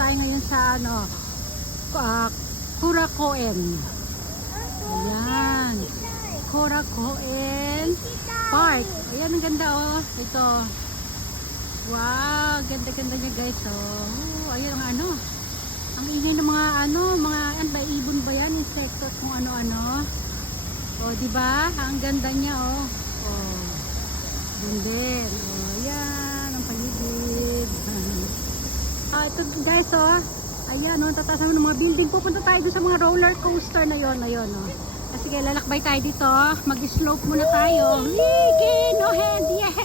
tayo ngayon sa ano, Kurakoen. Ayan. Kurakoen Park. Ayan, ang ganda oh. Ito. Wow, ganda-ganda niya guys oh. Ayan ang ano. Ang ingay ng mga ano, ibon ba yan? Insectos kung ano-ano. Oh, di ba? Ang ganda niya oh. Oh. Ganda. Oh, yan ang paligid. Ito guys oh. Ayan oh, tataas ng mga building. Pupunta tayo doon sa mga roller coaster na yon, ayun oh. Sige, lalakbay tayo dito. Mag-slope muna tayo. Likin! Oh, head! Yes!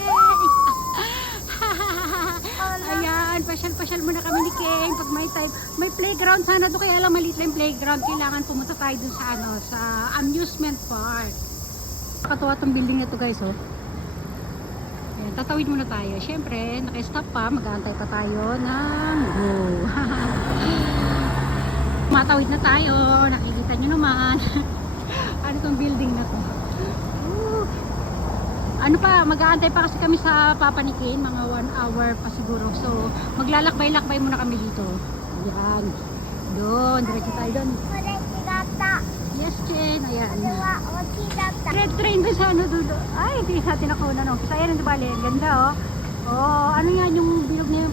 Ayan, pasyal-pasyal muna kami ni Ken. Pag may time, may playground sana doon. Kaya lang maliit lang playground. Kailangan pumunta tayo doon sa ano, sa amusement park. Nakatuwa tong building na to guys, oh. Ayan, tatawid muna tayo. Siyempre, naka-stop pa. Mag-aantay pa tayo ng go. Matawid na tayo. Nakikita nyo naman. Ano tong building na to? Ano pa, mag-aantay pa kasi kami sa Papanikin, mga 1 hour pa siguro. So, maglalakbay-lakbay muna kami dito. Ayan. Doon, diretso tayo doon. Yes, Chen. Ayan. Red train doon sa ano doon. Ay, hindi natin nakuha no. Kasi ayan, bali, ganda oh. Oh, ano yan yung bilog niya?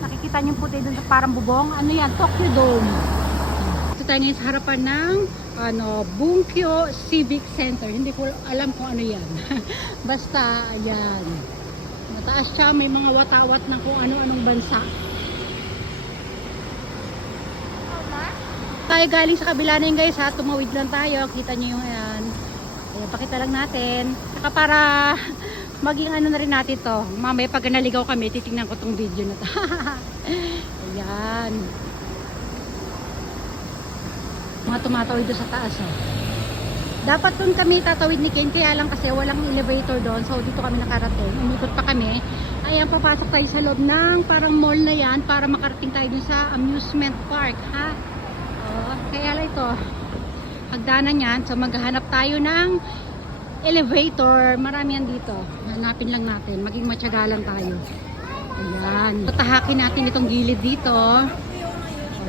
Nakikita niyo yung puti doon sa parang bubong. Ano yan? Tokyo Dome. Ito tayo ngayon sa harapan ng ano, Bunkyo Civic Center. Hindi ko alam kung ano yan. Basta, ayan. Mataas siya, may mga watawat ng kung ano-anong bansa. Tayo galing sa kabila na yun guys ha. Tumawid lang tayo. Kita nyo yung ayan. Ayan, pakita lang natin. Saka para maging ano na rin natin to. Mamaya pag naligaw kami, titingnan ko tong video na to. Ayan. Mga tumatawid doon sa taas oh. Dapat doon kami tatawid ni Ken, kaya lang kasi walang elevator doon, so dito kami nakarating. Umikot pa kami. Ayan, papasok tayo sa loob ng parang mall na yan para makarating tayo doon sa amusement park ha. Oh, kaya lang ito hagdanan yan, so maghahanap tayo ng elevator. Marami yan dito, hanapin lang natin, maging matyagalan tayo. Ayan, patahakin natin itong gilid dito.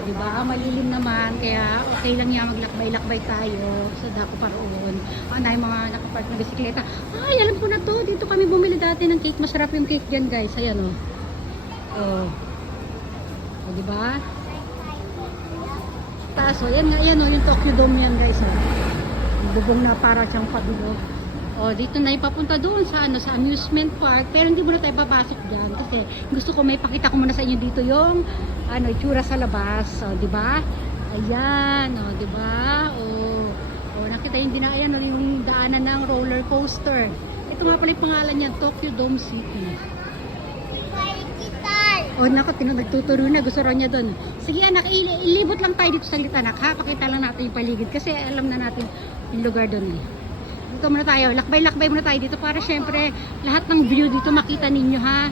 Diba? Malilim naman, kaya okay lang yan, maglakbay-lakbay tayo sa dako pa roon. Anay mga nakapark na bisikleta. Ay, alam ko na to, dito kami bumili dati ng cake. Masarap yung cake dyan guys, ayan o. Oh. Oh, diba? Taas o, yan nga, yan o, yung Tokyo Dome yan guys o. Bubong na para siyang pabilo. O, dito na ipapunta doon sa ano, sa amusement park, pero hindi muna tayo papasok dyan kasi gusto ko may pakita ko muna sa inyo dito yung ano, itsura sa labas. O, di ba? Ayan, o, di ba? O, nakita yung dinaayan o yung daanan ng roller coaster. Ito nga pala yung pangalan niya, Tokyo Dome City. O, naku, nagtuturo na, gusto raw niya doon. Sige anak, ilibot lang tayo dito sa gitna anak, ha? Pakita lang natin yung paligid kasi alam na natin yung lugar doon eh. Dito muna tayo, lakbay-lakbay muna tayo dito para syempre lahat ng view dito makita ninyo ha.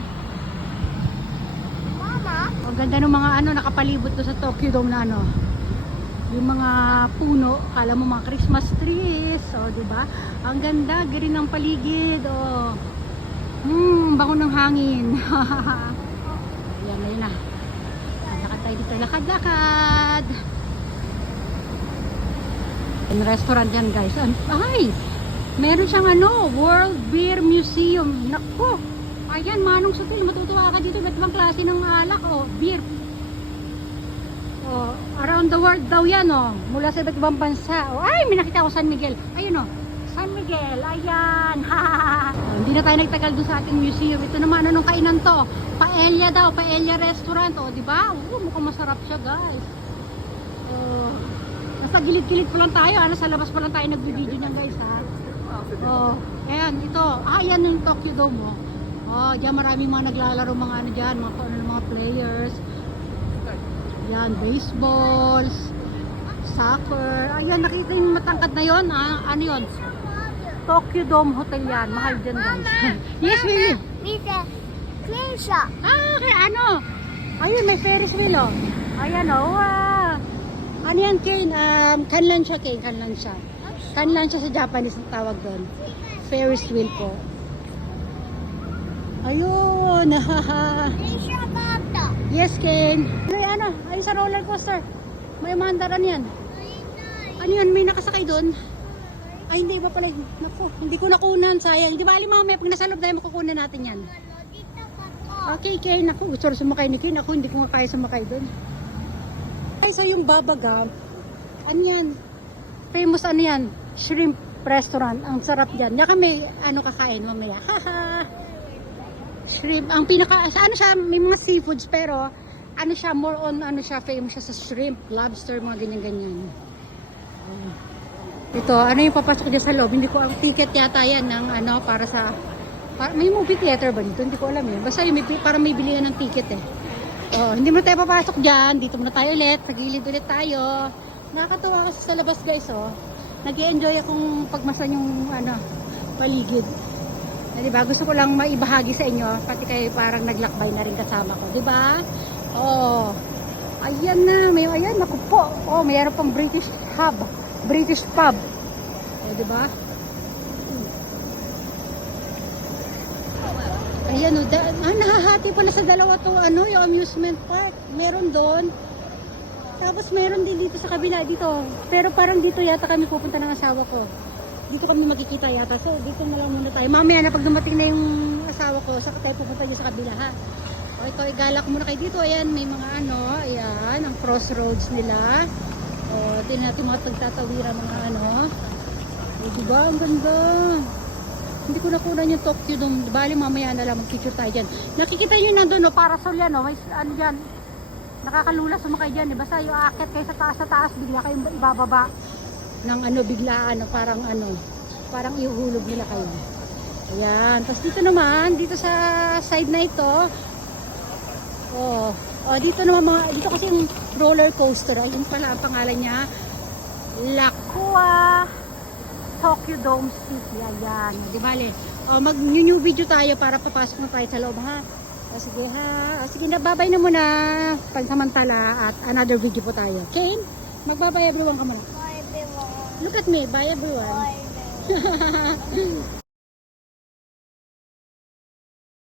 Mama, ang ganda ng mga ano nakapalibot do sa Tokyo Dome na ano. Yung mga puno, kala mo mga Christmas trees, oh, di ba? Ang ganda, green ng paligid, oh. Bango ng hangin. Ayan, ayun na. Lakad tayo dito, lakad-lakad. Yung restaurant yan guys. Ay! Meron siyang ano, World Beer Museum. Nako! Ayan, Manong Sutil, matutuwa ka dito. Ba't bang klase ng alak, oh, beer. Oh, around the world daw yan, oh. Mula sa iba't ibang bansa. Oh, ay, may nakita ko San Miguel. Ayun, oh. San Miguel, ayan. Hindi na tayo nagtagal doon sa ating museum. Ito naman, anong kainan to? Paella daw, Paella Restaurant. Oh, di ba? Mukhang masarap siya, guys. Oh, nasa gilid-gilid pa lang tayo. Nasa labas pa lang tayo nag-video niyan, guys, ha. Oh, ayan, ito. Ayan yung Tokyo Dome, oh. Oh, diyan maraming mga naglalaro, mga ano diyan, mga players. Yan, baseballs, soccer. Ayan, nakita yung matangkad na yon. Ah, ano yon? Tokyo Dome Hotel yan. Mahal dyan, guys. Yes, Willie. Ferris wheel. Ah, kaya ano? Ayun, may Ferris wheel, oh. Ayan, oh. Wow. Ano yan, Kane? Kanlan siya, Kane. Kanlan siya. Kanlan siya sa Japanese ang tawag doon. Ferris wheel po. Ayun. Yes, Ken. Ano? Ay, sa roller coaster. May mandaran yan. Ano yan? May nakasakay doon? Ay, hindi ba pala? Naku, hindi ko nakunan. Sayang. Hindi ba, mamaya pag nasa loob tayo, makukunan natin yan. Dito ka po. Okay, Ken. Ako, gusto rin sumakay ni Ken. Ako, hindi ko nga kaya sumakay doon. Ay, so yung Baba Gump. Ano yan? Famous ano yan? Shrimp restaurant. Ang sarap dyan. Yan kami, ano kakain mamaya. Haha. Shrimp. Ang pinaka, ano siya, may mga seafoods pero ano siya, more on, ano siya, famous siya sa shrimp, lobster, mga ganyan-ganyan. Ito, ano yung papasok dyan sa loob? Hindi ko, ang ticket yata yan ng ano, para sa, may movie theater ba dito? Hindi ko alam eh. Basta yung parang may bilihan ng ticket eh. Oh, hindi mo tayo papasok dyan. Dito muna tayo ulit. Sa gilid ulit tayo. Nakakatuwa kasi sa labas guys oh. Nag-i-enjoy akong pagmasan yung ano, paligid. Diba? Gusto ko lang maibahagi sa inyo, pati kayo parang naglakbay na rin kasama ko, diba? Oh. Ayan na, may ayan, naku po. Oh, mayroon pang British pub. Oh, diba? Ayan, nahahati pala sa dalawa to ano, yung amusement park. Meron doon. Tapos meron din dito sa kabila dito. Pero parang dito yata kami pupunta ng asawa ko. Dito kami makikita yata. So, dito na lang muna tayo. Mamaya na pag dumating na yung asawa ko, saka tayo pupunta dito sa kabila, ha? O, ito, igalak muna kayo dito. Ayan, may mga ano, ayan, ang crossroads nila. O, tingnan natin mga pagtatawiran mga ano. O, diba? Ang ganda. Hindi ko nakunan yung Tokyo Dome. Bali, mamaya na lang mag-picture tayo dyan. Nakikita nyo nandun, no? Parasol yan, no? May ano dyan. Nakakalula sumakay dyan, eh. Basta yung akit kayo sa taas, bigla kayong ibababa ng ano, biglaan, parang ihuhulog nila kayo. Ayan. Tapos dito naman, dito sa side na ito, dito naman dito kasi yung roller coaster, ayun pala ang pangalan niya, Lakua Tokyo Dome City. Ayan. Di bale, mag-new video tayo para papasok na tayo sa loob, ha? Sige ha. Sige na, bye-bye na muna pansamantala at another video po tayo. Okay? Magbabay everyone ka muna. Bye, everyone. Look at me, bye everyone. Bye, everyone.